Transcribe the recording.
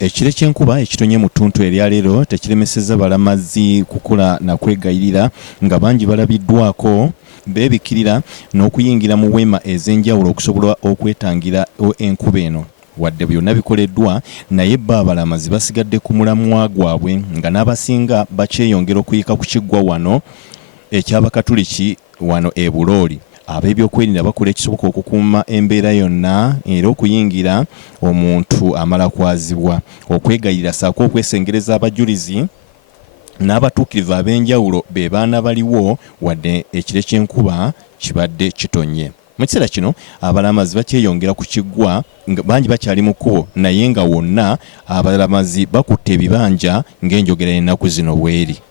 Ekire ky'enkuba ekitonye mu ttuntu erya leero tekiremesezza balamazi kukula na kwegayirira nga bangi balabiddwako beebikirira n'okuyingira mu weema ez'enjawulo okusobola okwetangira enkuba eno. Wadde byonna bikoleddwa naye bo abalamazi basigadde ku mulamwa gwabwe nga n'abasinga bakyeyongera okuyika ku kiggwa wano eky'Abakatuliki wano e Bulooli. Ab'ebyokwerinda bakola ekisoboka okukuuma embeera yonna era okuyingira omuntu amala kwazibwa okwegayirira saako okwesengereza abajulizi n'abatuukirivu ab'enjawulo be baana baliwo wadde ekire ky'enkuba kibadde kitonye. Mu kiseera kino abalamazi bakyeyongera ku kiggwa bangi bakyali mu kkubo naye nga wonna abalamazi bakutte ebibanja ng'enjogera y'ennaku zino bw'eri.